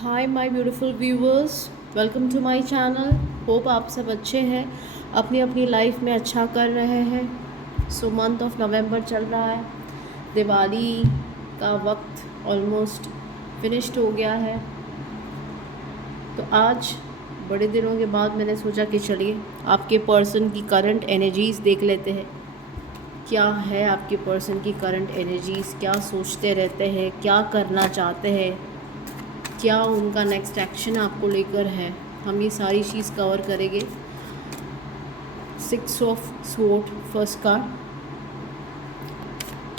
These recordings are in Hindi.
Hi my beautiful viewers, welcome to my channel. Hope आप सब अच्छे हैं, अपनी अपनी लाइफ में अच्छा कर रहे हैं। सो मंथ ऑफ नवंबर चल रहा है, दिवाली का वक्त ऑलमोस्ट फिनिश्ड हो गया है। तो आज बड़े दिनों के बाद मैंने सोचा कि चलिए आपके पर्सन की करंट एनर्जीज़ देख लेते हैं। क्या है आपके पर्सन की करंट एनर्जीज़, क्या सोचते रहते हैं, क्या करना चाहते हैं, क्या उनका नेक्स्ट एक्शन आपको लेकर है। हम ये सारी चीज़ कवर करेंगे। 6 of sword first card,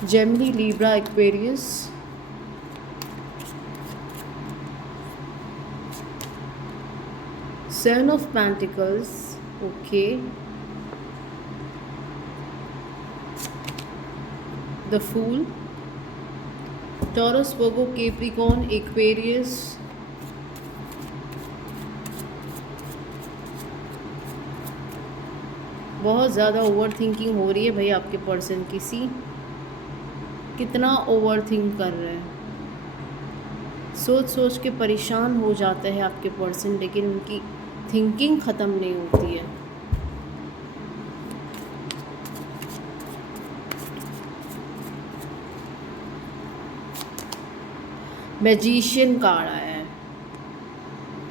Gemini, Libra, Aquarius, seven of pentacles, okay, the fool, Taurus, Virgo, Capricorn, Aquarius, बहुत ज़्यादा ओवर थिंकिंग हो रही है भाई आपके पर्सन की। सी कितना ओवर थिंक कर रहे हैं, सोच सोच के परेशान हो जाते हैं आपके पर्सन, लेकिन उनकी थिंकिंग ख़त्म नहीं होती है। मैजिशियन कार्ड आया है,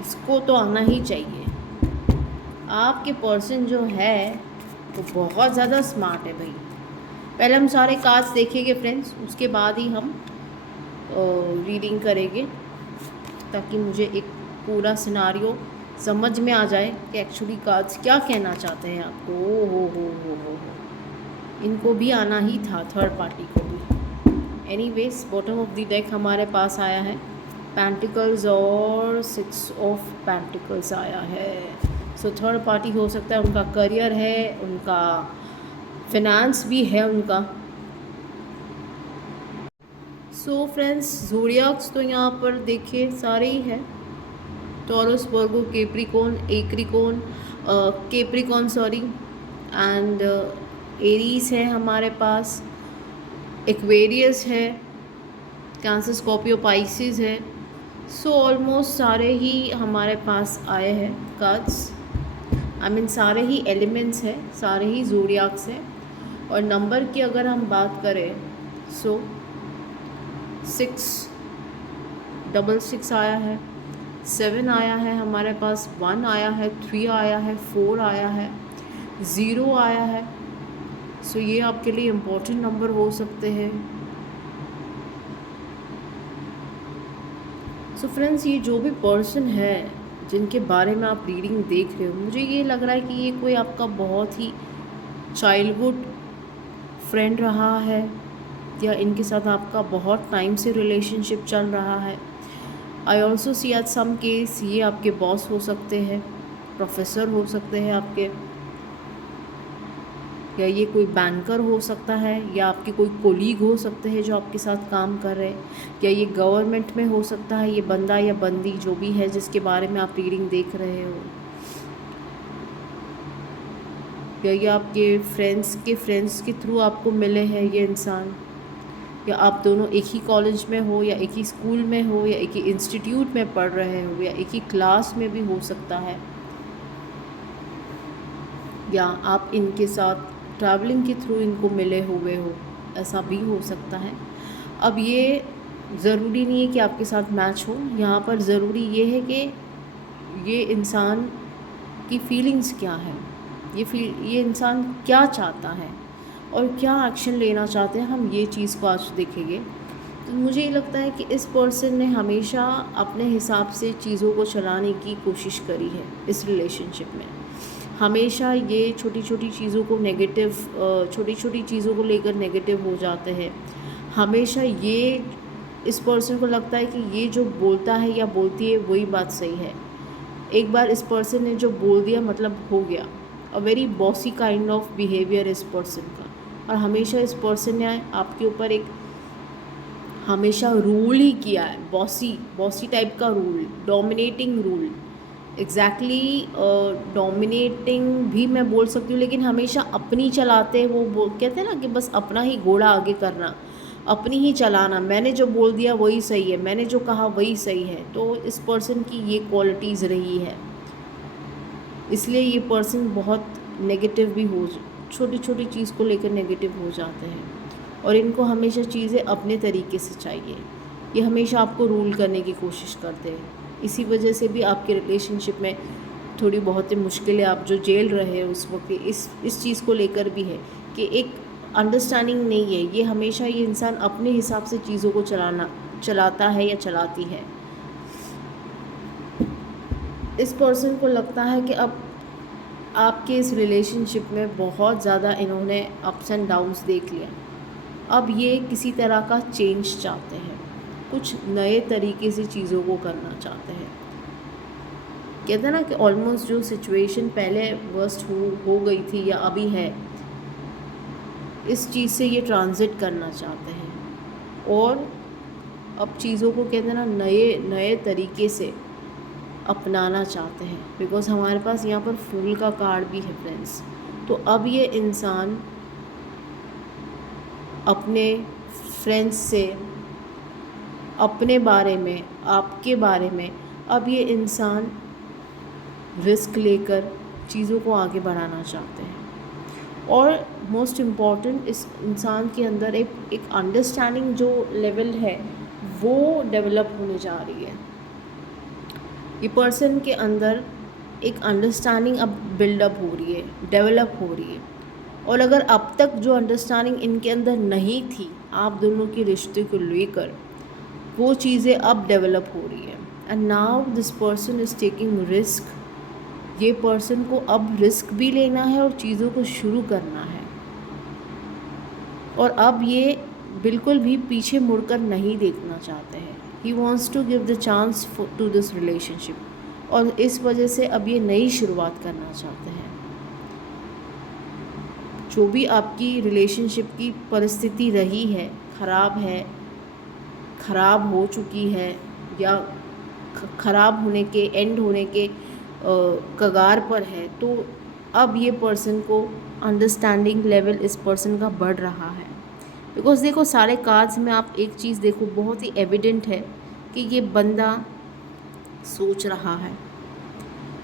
इसको तो आना ही चाहिए। आपके पर्सन जो है वो बहुत ज़्यादा स्मार्ट है भाई। पहले हम सारे कार्ड्स देखेंगे फ्रेंड्स, उसके बाद ही हम रीडिंग करेंगे, ताकि मुझे एक पूरा सिनारियो समझ में आ जाए कि एक्चुअली कार्ड्स क्या कहना चाहते हैं आपको। ओ हो, इनको भी आना ही था, थर्ड पार्टी को भी। Anyways, bottom of the deck हमारे पास आया है पेंटिकल्स और 6 ऑफ पेंटिकल्स आया है। सो थर्ड पार्टी हो सकता है, उनका करियर है, उनका फिनेंस भी है उनका। सो फ्रेंड्स, ज़ोडियाक्स तो यहाँ पर देखिए सारे ही हैं, taurus, Virgo, Capricorn sorry, and Aries है हमारे पास, एक्वेरियस है, कैंसर, स्कॉर्पियो, पाइसिस है। सो ऑलमोस्ट सारे ही हमारे पास आए हैं कार्ड्स। सारे ही एलिमेंट्स हैं, सारे ही ज़ोडियाक्स हैं। और नंबर की अगर हम बात करें, सो 666 आया है, 7 आया है हमारे पास, 1 आया है, 3 आया है, 4 आया है, 0 आया है। सो ये आपके लिए इम्पोर्टेंट नंबर हो सकते हैं। सो फ्रेंड्स, ये जो भी पर्सन है जिनके बारे में आप रीडिंग देख रहे हो, मुझे ये लग रहा है कि ये कोई आपका बहुत ही चाइल्डहुड फ्रेंड रहा है, या इनके साथ आपका बहुत टाइम से रिलेशनशिप चल रहा है। I also see at some case ये आपके बॉस हो सकते हैं, प्रोफेसर हो सकते हैं आपके, या ये कोई बैंकर हो सकता है, या आपके कोई कोलीग हो सकते हैं जो आपके साथ काम कर रहे हैं, या ये गवर्नमेंट में हो सकता है, ये बंदा या बंदी जो भी है जिसके बारे में आप रीडिंग देख रहे हो, या ये आपके फ्रेंड्स के थ्रू आपको मिले हैं ये इंसान, या आप दोनों एक ही कॉलेज में हो, या एक ही स्कूल में हो, या एक ही इंस्टीट्यूट में पढ़ रहे हो, या एक ही क्लास में भी हो सकता है, या आप इनके साथ ट्रैवलिंग के थ्रू इनको मिले हुए हो, ऐसा भी हो सकता है। अब ये ज़रूरी नहीं है कि आपके साथ मैच हो, यहाँ पर ज़रूरी ये है कि ये इंसान की फीलिंग्स क्या है, ये इंसान क्या चाहता है और क्या एक्शन लेना चाहते हैं, हम ये चीज़ को आज देखेंगे। तो मुझे ये लगता है कि इस पर्सन ने हमेशा अपने हिसाब से चीज़ों को चलाने की कोशिश करी है इस रिलेशनशिप में। हमेशा ये छोटी छोटी चीज़ों को लेकर नेगेटिव हो जाते हैं। हमेशा ये इस पर्सन को लगता है कि ये जो बोलता है या बोलती है वही बात सही है। एक बार इस पर्सन ने जो बोल दिया मतलब हो गया। A very bossy kind of behaviour इस पर्सन का। और हमेशा इस पर्सन ने आपके ऊपर एक हमेशा रूल ही किया है, बॉसी टाइप का rule, dominating rule. Exactly dominating भी मैं बोल सकती हूँ, लेकिन हमेशा अपनी चलाते वो कहते हैं ना कि बस अपना ही घोड़ा आगे करना, अपनी ही चलाना, मैंने जो बोल दिया वही सही है, मैंने जो कहा वही सही है। तो इस पर्सन की ये क्वालिटीज़ रही है, इसलिए ये पर्सन बहुत नेगेटिव भी हो, छोटी छोटी चीज़ को लेकर नेगेटिव हो जाते हैं। और इनको हमेशा चीज़ें अपने तरीके से चाहिए, ये हमेशा आपको रूल करने की कोशिश करते हैं। इसी वजह से भी आपके रिलेशनशिप में थोड़ी बहुत मुश्किलें आप जो झेल रहे हैं उस वक्त इस चीज़ को लेकर भी है कि एक अंडरस्टैंडिंग नहीं है। ये हमेशा ये इंसान अपने हिसाब से चीज़ों को चलाता है या चलाती है। इस पर्सन को लगता है कि अब आपके इस रिलेशनशिप में बहुत ज़्यादा इन्होंने अप्स एंड डाउन्स देख लिया, अब ये किसी तरह का चेंज चाहते हैं, कुछ नए तरीके से चीज़ों को करना चाहते हैं। कहते हैं ना कि ऑलमोस्ट जो सिचुएशन पहले वर्स्ट हो गई थी या अभी है, इस चीज़ से ये ट्रांजिट करना चाहते हैं और अब चीज़ों को कहते हैं ना नए तरीके से अपनाना चाहते हैं। बिकॉज हमारे पास यहाँ पर फूल का कार्ड भी है फ्रेंड्स। तो अब ये इंसान अपने फ्रेंड्स से, अपने बारे में, आपके बारे में, अब ये इंसान रिस्क लेकर चीज़ों को आगे बढ़ाना चाहते हैं। और मोस्ट इम्पॉर्टेंट, इस इंसान के अंदर एक अंडरस्टैंडिंग जो लेवल है वो डेवलप होने जा रही है। ये पर्सन के अंदर एक अंडरस्टैंडिंग अब बिल्डअप हो रही है, डेवलप हो रही है। और अगर अब तक जो अंडरस्टैंडिंग इनके अंदर नहीं थी आप दोनों के रिश्ते को लेकर, वो चीज़ें अब डेवलप हो रही है। And now this person is taking risk. ये पर्सन को अब रिस्क भी लेना है और चीज़ों को शुरू करना है। और अब ये बिल्कुल भी पीछे मुड़कर नहीं देखना चाहते हैं। He wants to give the chance to this relationship, और इस वजह से अब ये नई शुरुआत करना चाहते हैं। जो भी आपकी रिलेशनशिप की परिस्थिति रही है, ख़राब हो चुकी है या ख़राब होने के, एंड होने के कगार पर है, तो अब ये पर्सन को अंडरस्टैंडिंग लेवल इस पर्सन का बढ़ रहा है। बिकॉज देखो सारे कार्ड्स में आप एक चीज़ देखो, बहुत ही एविडेंट है कि ये बंदा सोच रहा है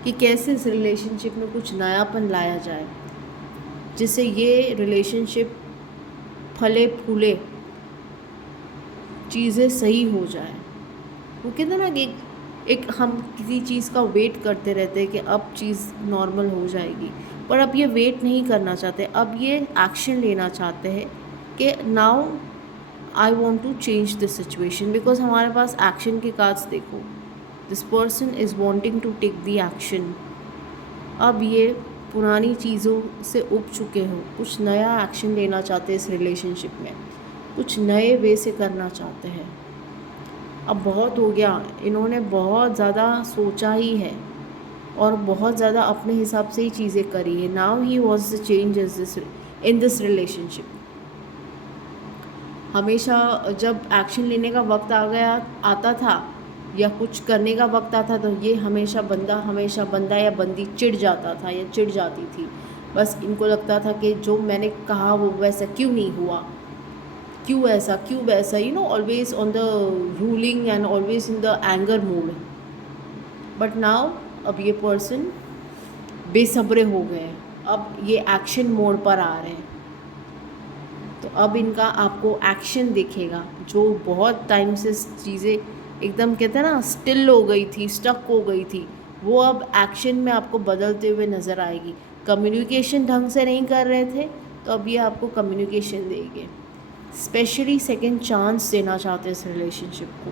कि कैसे इस रिलेशनशिप में कुछ नयापन लाया जाए, जिससे ये रिलेशनशिप फले फूले, चीज़ें सही हो जाए। वो कहते हैं ना कि एक हम किसी चीज़ का वेट करते रहते हैं कि अब चीज़ नॉर्मल हो जाएगी, पर अब ये वेट नहीं करना चाहते, अब ये एक्शन लेना चाहते हैं कि now I want to change this situation. Because हमारे पास एक्शन के कार्ड्स देखो, this person is wanting to take the action. अब ये पुरानी चीज़ों से उब चुके हो, कुछ नया एक्शन लेना चाहते हैं इस रिलेशनशिप में, कुछ नए वे से करना चाहते हैं। अब बहुत हो गया, इन्होंने बहुत ज़्यादा सोचा ही है और बहुत ज़्यादा अपने हिसाब से ही चीज़ें करी है। Now he was the change in this relationship. हमेशा जब एक्शन लेने का वक्त आता था या कुछ करने का वक्त आता तो ये हमेशा बंदा या बंदी चिढ़ जाता था या चिढ़ जाती थी। बस इनको लगता था कि जो मैंने कहा वो वैसा क्यों नहीं हुआ, क्यों ऐसा क्यों वैसा, always on the ruling and always in the anger mood. But now अब ये पर्सन बेसब्रे हो गए, अब ये एक्शन मोड पर आ रहे हैं। तो अब इनका आपको एक्शन दिखेगा। जो बहुत टाइम से चीज़ें एकदम कहते हैं ना स्टिल हो गई थी, स्टक हो गई थी, वो अब एक्शन में आपको बदलते हुए नज़र आएगी। कम्युनिकेशन ढंग से नहीं कर रहे थे तो अब ये आपको कम्युनिकेशन देंगे। स्पेशली सेकंड चांस देना चाहते हैं इस रिलेशनशिप को।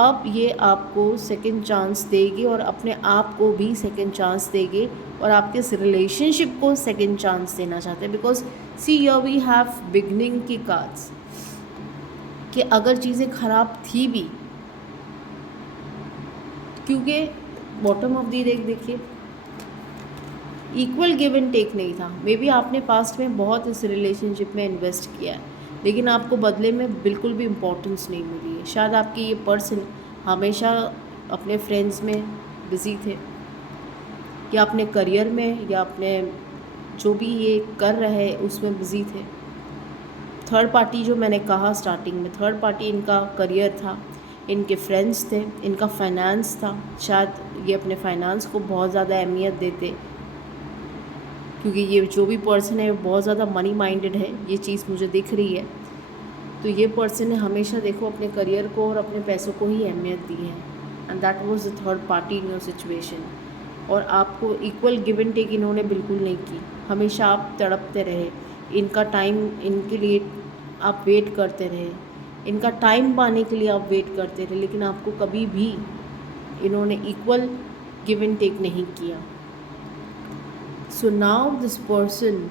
अब ये आपको सेकंड चांस देगी और अपने आप को भी सेकंड चांस देगी और आपके इस रिलेशनशिप को सेकंड चांस देना चाहते हैं। Because see here we have beginning की कार्ड्स, कि अगर चीज़ें ख़राब थी भी, क्योंकि बॉटम ऑफ द डेक देखिए इक्वल गिव एंड टेक नहीं था। मे बी आपने पास्ट में बहुत इस रिलेशनशिप में इन्वेस्ट किया है, लेकिन आपको बदले में बिल्कुल भी इम्पोर्टेंस नहीं मिली है। शायद आपकी ये पर्सन हमेशा अपने फ्रेंड्स में बिज़ी थे, या अपने करियर में, या अपने जो भी ये कर रहे हैं उसमें बिज़ी थे। थर्ड पार्टी जो मैंने कहा स्टार्टिंग में, थर्ड पार्टी इनका करियर था, इनके फ्रेंड्स थे, इनका फाइनेंस था। शायद ये अपने फाइनेंस को बहुत ज़्यादा अहमियत देते, क्योंकि ये जो भी पर्सन है बहुत ज़्यादा मनी माइंडेड है, ये चीज़ मुझे दिख रही है। तो ये पर्सन ने हमेशा देखो अपने करियर को और अपने पैसों को ही अहमियत दी है, and that was the third party in your situation. और आपको इक्वल गिव एंड टेक इन्होंने बिल्कुल नहीं की, हमेशा आप तड़पते रहे, इनका टाइम, इनके लिए आप वेट करते रहे, इनका टाइम पाने के लिए आप वेट करते रहे, लेकिन आपको कभी भी इन्होंने इक्वल गिव एंड टेक नहीं किया। So now this person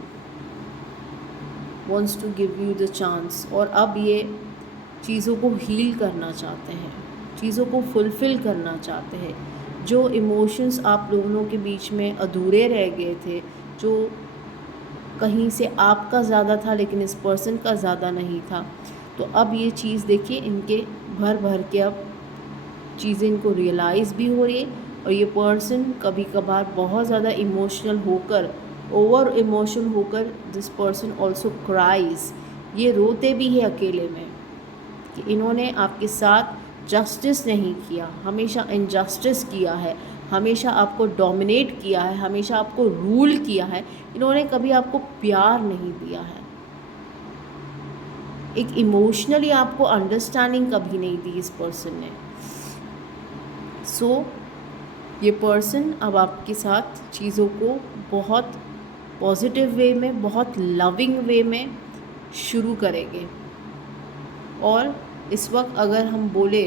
wants to give you the chance, और अब ये चीज़ों को हील करना चाहते हैं, चीज़ों को फुलफ़िल करना चाहते हैं। जो इमोशंस आप दोनों के बीच में अधूरे रह गए थे, जो कहीं से आपका ज़्यादा था लेकिन इस पर्सन का ज़्यादा नहीं था, तो अब ये चीज़ देखिए इनके भर भर के अब चीज़ें इनको रियलाइज़ भी हो रही है। और ये पर्सन कभी कभार बहुत ज़्यादा इमोशनल होकर, ओवर इमोशनल होकर, दिस पर्सन ऑल्सो क्राइज, ये रोते भी है अकेले में कि इन्होंने आपके साथ जस्टिस नहीं किया, हमेशा इनजस्टिस किया है, हमेशा आपको डोमिनेट किया है, हमेशा आपको रूल किया है, इन्होंने कभी आपको प्यार नहीं दिया है, एक इमोशनली आपको अंडरस्टैंडिंग कभी नहीं दी इस पर्सन ने। सो ये पर्सन अब आपके साथ चीज़ों को बहुत पॉजिटिव वे में, बहुत लविंग वे में शुरू करेंगे। और इस वक्त अगर हम बोले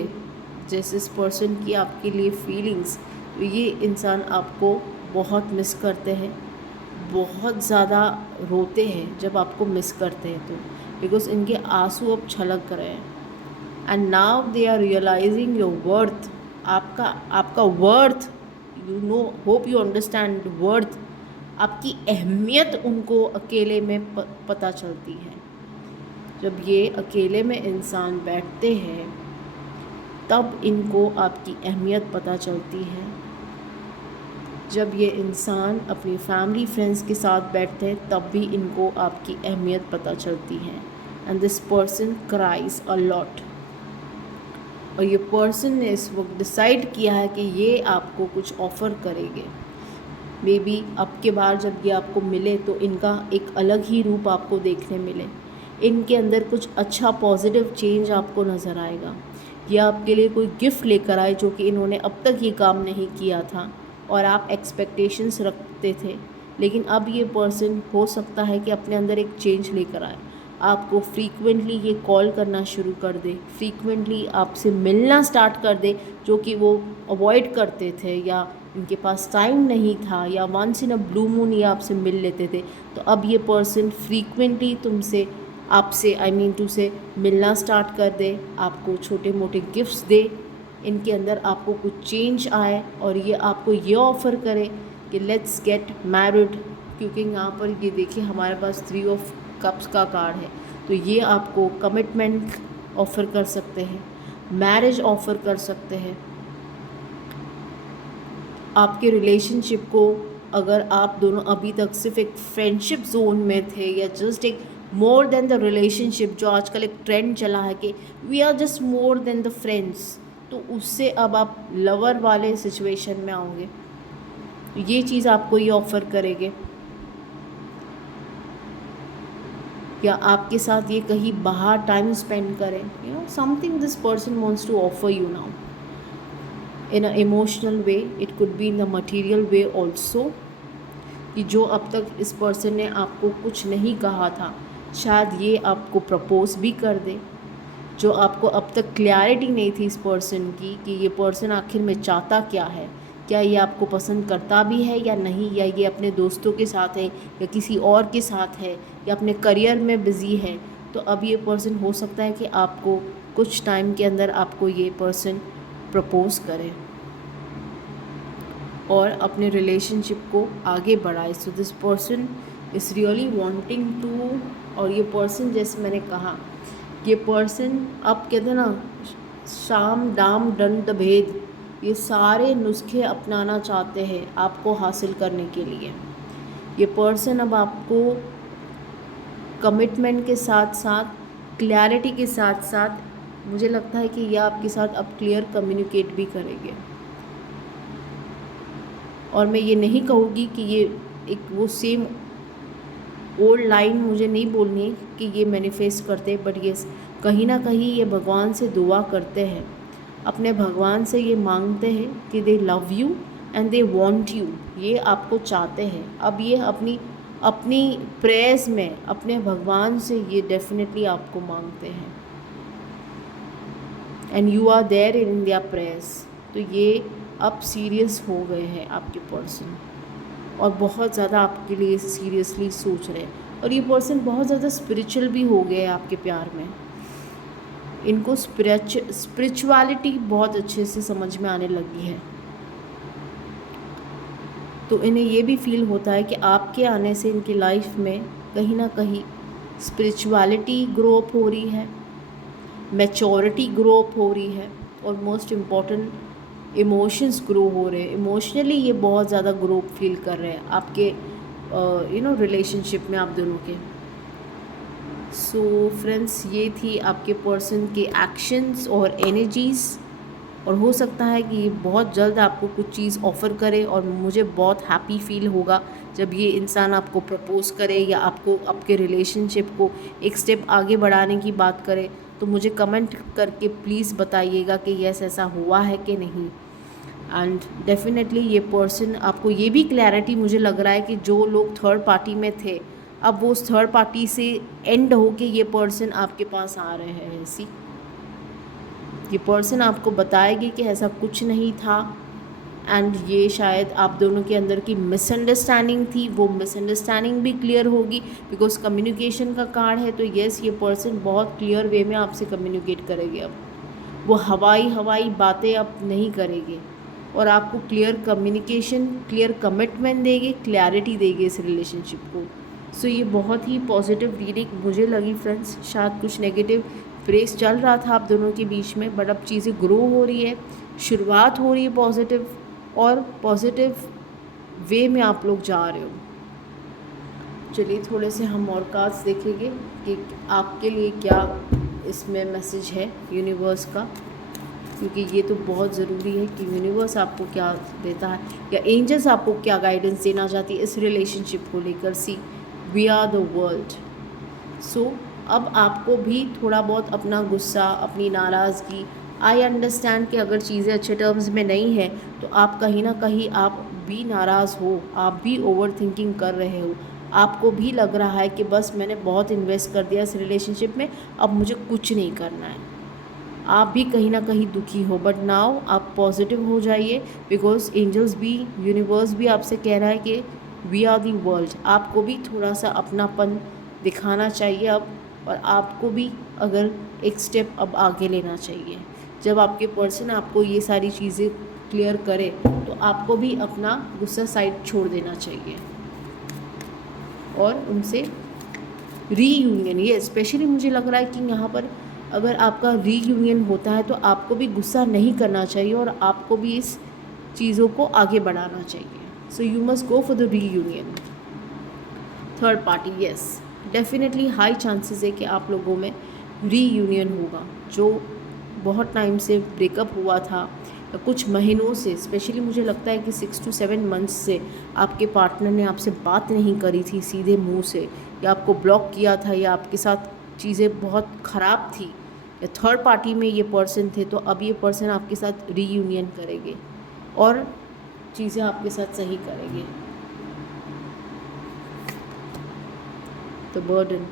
जैसे इस पर्सन की आपके लिए फीलिंग्स, तो ये इंसान आपको बहुत मिस करते हैं, बहुत ज़्यादा रोते हैं जब आपको मिस करते हैं, तो बिकॉज इनके आंसू अब छलक रहे हैं। And now they are realising your worth, आपका worth, you know, hope you understand worth, आपकी अहमियत उनको अकेले में पता चलती है। जब ये अकेले में इंसान बैठते हैं तब इनको आपकी अहमियत पता चलती है। जब ये इंसान अपनी फैमिली फ्रेंड्स के साथ बैठते हैं तब भी इनको आपकी अहमियत पता चलती है। And this person cries a lot. और ये पर्सन ने इस वक्त डिसाइड किया है कि ये आपको कुछ ऑफ़र करेंगे। मे बी अब के बार जब ये आपको मिले तो इनका एक अलग ही रूप आपको देखने मिले, इनके अंदर कुछ अच्छा पॉजिटिव चेंज आपको नज़र आएगा। ये आपके लिए कोई गिफ्ट लेकर आए जो कि इन्होंने अब तक ये काम नहीं किया था और आप एक्सपेक्टेशंस रखते थे, लेकिन अब ये पर्सन हो सकता है कि अपने अंदर एक चेंज लेकर आए, आपको फ्रीक्वेंटली ये कॉल करना शुरू कर दे, फ्रीक्वेंटली आपसे मिलना स्टार्ट कर दे, जो कि वो अवॉइड करते थे या इनके पास टाइम नहीं था या once in a blue moon ये आपसे मिल लेते थे। तो अब ये पर्सन फ्रीक्वेंटली आपसे टू से मिलना स्टार्ट कर दे, आपको छोटे मोटे गिफ्ट्स दे, इनके अंदर आपको कुछ चेंज आए और ये आपको ये ऑफ़र करे कि लेट्स गेट मैरिड। क्योंकि यहाँ पर ये देखिए हमारे पास 3 ऑफ कप्स का कार्ड है, तो ये आपको कमिटमेंट ऑफ़र कर सकते हैं, मैरिज ऑफ़र कर सकते हैं। आपके रिलेशनशिप को, अगर आप दोनों अभी तक सिर्फ एक फ्रेंडशिप जोन में थे या जस्ट एक मोर देन द रिलेशनशिप, जो आजकल एक ट्रेंड चला है कि we are just more than the friends, तो उससे अब आप लवर वाले सिचुएशन में आओगे। ये चीज़ आपको ये ऑफ़र करेंगे, या आपके साथ ये कहीं बाहर टाइम स्पेंड करें, you know something this person wants to offer you now in an emotional way, it could be in the material way also, कि जो अब तक इस पर्सन ने आपको कुछ नहीं कहा था शायद ये आपको प्रपोज भी कर दे। जो आपको अब तक क्लैरिटी नहीं थी इस पर्सन की कि ये पर्सन आखिर में चाहता क्या है, क्या ये आपको पसंद करता भी है या नहीं, या ये अपने दोस्तों के साथ है या किसी और के साथ है या अपने करियर में बिज़ी है, तो अब ये पर्सन हो सकता है कि आपको कुछ टाइम के अंदर आपको ये पर्सन प्रपोज करें और अपने रिलेशनशिप को आगे बढ़ाए। So this person is really wanting to, और ये पर्सन जैसे मैंने कहा, ये पर्सन अब कहते हैं ना शाम दाम दंड भेद, ये सारे नुस्खे अपनाना चाहते हैं आपको हासिल करने के लिए। ये पर्सन अब आपको कमिटमेंट के साथ साथ क्लैरिटी के साथ साथ मुझे लगता है कि ये आपके साथ अब क्लियर कम्युनिकेट भी करेंगे। और मैं ये नहीं कहूँगी कि ये एक वो सेम ओल्ड लाइन मुझे नहीं बोलनी कि ये मैनिफेस्ट करते, बट ये कहीं ना कहीं ये भगवान से दुआ करते हैं, अपने भगवान से ये मांगते हैं कि दे love you and they want you, ये आपको चाहते हैं। अब ये अपनी अपनी प्रेयर्स में अपने भगवान से ये डेफिनेटली आपको मांगते हैं, and you are there in their prayers. तो ये अब सीरियस हो गए हैं आपके पर्सन, और बहुत ज़्यादा आपके लिए सीरियसली सोच रहे हैं। और ये पर्सन बहुत ज़्यादा स्पिरिचुअल भी हो गए हैं आपके प्यार में। इनको स्पिरिचुअलिटी बहुत अच्छे से समझ में आने लगी है। तो इन्हें ये भी फील होता है कि आपके आने से इनकी लाइफ में कहीं ना कहीं स्पिरिचुअलिटी ग्रो अप हो रही है, मैच्योरिटी ग्रो अप हो रही है, और मोस्ट इम्पॉर्टेंट इमोशंस ग्रो हो रहे हैं। इमोशनली ये बहुत ज़्यादा ग्रो अप फील कर रहे हैं आपके रिलेशनशिप में आप दोनों के। सो फ्रेंड्स, ये थी आपके पर्सन के एक्शंस और एनर्जीज़, और हो सकता है कि ये बहुत जल्द आपको कुछ चीज़ ऑफ़र करे, और मुझे बहुत हैप्पी फील होगा जब ये इंसान आपको प्रपोज़ करे या आपको आपके रिलेशनशिप को एक स्टेप आगे बढ़ाने की बात करे। तो मुझे कमेंट करके प्लीज़ बताइएगा कि यस ऐसा हुआ है कि नहीं। एंड डेफिनेटली ये पर्सन आपको ये भी क्लैरिटी मुझे लग रहा है कि जो लोग थर्ड पार्टी में थे, अब वो उस थर्ड पार्टी से एंड हो के ये पर्सन आपके पास आ रहे हैं। ऐसी ये पर्सन आपको बताएगी कि ऐसा कुछ नहीं था, एंड ये शायद आप दोनों के अंदर की मिसअंडरस्टैंडिंग थी, वो मिसअंडरस्टैंडिंग भी क्लियर होगी, बिकॉज कम्युनिकेशन का कार्ड है। तो यस, ये पर्सन बहुत क्लियर वे में आपसे कम्युनिकेट करेंगे। अब वो हवाई बातें अब नहीं करेंगे, और आपको क्लियर कम्युनिकेशन, क्लियर कमिटमेंट देंगे, क्लैरिटी देंगे इस रिलेशनशिप को। सो ये बहुत ही पॉजिटिव रीडिंग मुझे लगी फ्रेंड्स। शायद कुछ नेगेटिव फेस चल रहा था आप दोनों के बीच में, बट अब चीज़ें ग्रो हो रही है, शुरुआत हो रही है पॉजिटिव, और पॉजिटिव वे में आप लोग जा रहे हो। चलिए थोड़े से हम और कार्ड्स देखेंगे कि आपके लिए क्या इसमें मैसेज है यूनिवर्स का, क्योंकि ये तो बहुत ज़रूरी है कि यूनिवर्स आपको क्या देता है, या एंजल्स आपको क्या गाइडेंस देना चाहती है इस रिलेशनशिप को लेकर। सी वी आर द वर्ल्ड। सो अब आपको भी थोड़ा बहुत अपना गुस्सा, अपनी नाराज़गी, आई अंडरस्टैंड कि अगर चीज़ें अच्छे टर्म्स में नहीं हैं तो आप कहीं ना कहीं आप भी नाराज़ हो, आप भी ओवर थिंकिंग कर रहे हो, आपको भी लग रहा है कि बस मैंने बहुत इन्वेस्ट कर दिया इस रिलेशनशिप में, अब मुझे कुछ नहीं करना है। आप भी कहीं ना कहीं दुखी हो, बट नाउ आप पॉजिटिव हो जाइए, बिकॉज एंजल्स भी, यूनिवर्स भी आपसे कह रहा है कि वी आर दी वर्ल्ड। आपको भी थोड़ा सा अपनापन दिखाना चाहिए अब, और आपको भी अगर एक स्टेप अब आगे लेना चाहिए। जब आपके पर्सन आपको ये सारी चीज़ें क्लियर करे तो आपको भी अपना गुस्सा साइड छोड़ देना चाहिए, और उनसे रीयूनियन, ये स्पेशली मुझे लग रहा है कि यहाँ पर अगर आपका रीयूनियन होता है तो आपको भी गुस्सा नहीं करना चाहिए, और आपको भी इस चीज़ों को आगे बढ़ाना चाहिए। So you must go for the reunion. Third party, yes definitely high chances है कि आप लोगों में रीयूनियन होगा। जो बहुत टाइम से ब्रेकअप हुआ था, कुछ महीनों से, स्पेशली मुझे लगता है कि 6 to 7 मंथ्स से आपके पार्टनर ने आपसे बात नहीं करी थी सीधे मुंह से, या आपको ब्लॉक किया था, या आपके साथ चीज़ें बहुत ख़राब थी, या थर्ड पार्टी में ये पर्सन थे, तो अब ये पर्सन आपके साथ रीयूनियन करेंगे और चीज़ें आपके साथ सही करेंगे। तो बर्डन,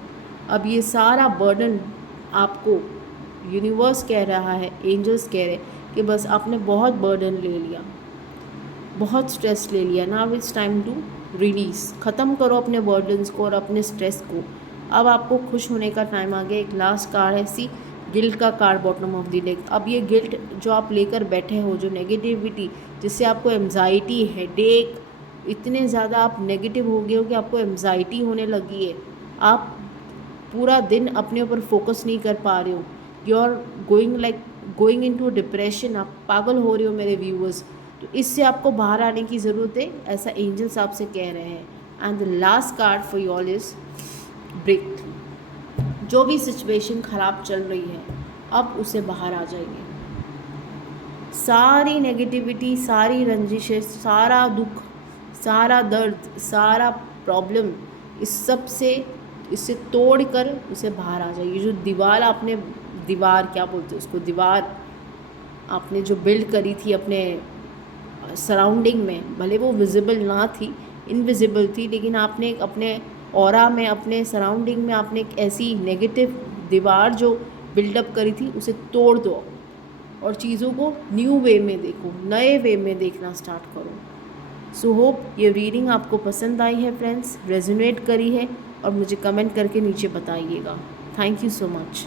अब ये सारा बर्डन आपको यूनिवर्स कह रहा है, एंजल्स कह रहे हैं कि बस आपने बहुत बर्डन ले लिया, बहुत स्ट्रेस ले लिया, now it's time to release. ख़त्म करो अपने बर्डन्स को और अपने स्ट्रेस को। अब आपको खुश होने का टाइम आ गया। एक लास्ट कार्ड है, सी गिल्ट का card bottom of the deck. अब ये गिल्ट जो आप लेकर बैठे हो, जो नेगेटिविटी, जिससे आपको एम्जाइटी, हेडेक, इतने ज़्यादा आप नेगेटिव हो गए हो कि आपको एम्जाइटी होने लगी है, आप पूरा दिन अपने ऊपर फोकस नहीं कर पा रहे हो, you are going into depression, आप पागल हो रहे हो मेरे व्यूअर्स। तो इससे आपको बाहर आने की ज़रूरत है, ऐसा एंजल्स आपसे कह रहे हैं। And the last card for you all is breakthrough. जो भी सिचुएशन ख़राब चल रही है अब उसे बाहर आ जाइए। सारी नेगेटिविटी, सारी रंजिशें, सारा दुख, सारा दर्द, सारा प्रॉब्लम, इस सब से इसे तोड़ कर उसे बाहर आ जाइए। जो दीवार क्या बोलते हैं उसको, दीवार आपने जो बिल्ड करी थी अपने सराउंडिंग में, भले वो विजिबल ना थी, इनविजिबल थी, लेकिन आपने अपने ऑरा में, अपने सराउंडिंग में आपने एक ऐसी नेगेटिव दीवार जो बिल्डअप करी थी उसे तोड़ दो और चीज़ों को न्यू वे में देखो, नए वे में देखना स्टार्ट करो। सो होप ये रीडिंग आपको पसंद आई है फ्रेंड्स, रेजोनेट करी है, और मुझे कमेंट करके नीचे बताइएगा। Thank you so much.